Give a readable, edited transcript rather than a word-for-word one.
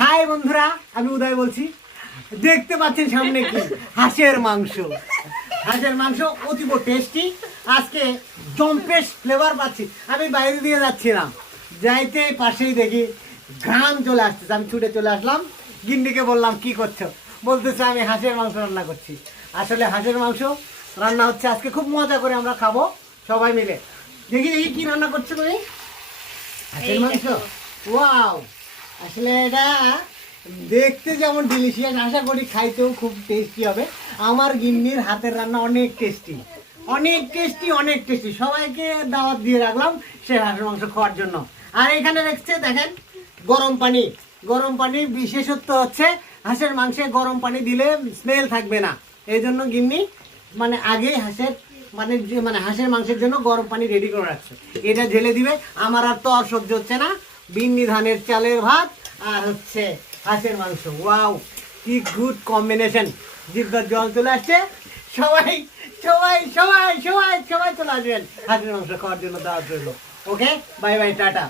High বন্ধুরা, আমি উদয় বলছি। দেখতে পাচ্ছেন সামনে কি হাঁসের মাংস। হাঁসের মাংস অতীব টেস্টি। আজকে জম্পেশ ফ্লেভার পাচ্ছি। আমি বাইরে দিয়ে যাচ্ছিলাম, যাইতে পাশেই দেখি ঘ্রাণ চলে আসতেছে। আমি ছুটে চলে আসলাম, গিন্নিকে বললাম কি করছো, বলতেছে আমি হাঁসের মাংস রান্না করছি। আসলে হাঁসের মাংস রান্না হচ্ছে আজকে, খুব মজা করে আমরা খাবো সবাই মিলে। দেখি দেখি কি রান্না করছো তুমি? হাঁসের মাংস। ওয়াও, আসলে এটা দেখতে যেমন ডিলিশিয়াস, আশা করি খাইতেও খুব টেস্টি হবে। আমার গিন্নির হাতের রান্না অনেক টেস্টি, অনেক টেস্টি, অনেক টেস্টি। সবাইকে দাওয়াত দিয়ে রাখলাম সে হাঁসের মাংস খাওয়ার জন্য। আর এখানে দেখছে, দেখেন গরম পানি। গরম পানির বিশেষত্ব হচ্ছে হাঁসের মাংসে গরম পানি দিলে স্মেল থাকবে না। এই জন্য গিন্নি মানে আগেই হাঁসের মাংসের জন্য গরম পানি রেডি করে রাখছে। এটা ঢেলে দিবে। আমার আর তো আর সহ্য হচ্ছে না। বিন্নি ধানের চালের ভাত আর হচ্ছে হাঁসের মাংস। ওয়াও, কি গুড কম্বিনেশন। জিভের জল চলে আসছে। সবাই সবাই সবাই সবাই সবাই চলে আসবেন হাঁসের মাংস খাওয়ার জন্য। দাওয়াত রইল। ওকে, বাই বাই, টাটা।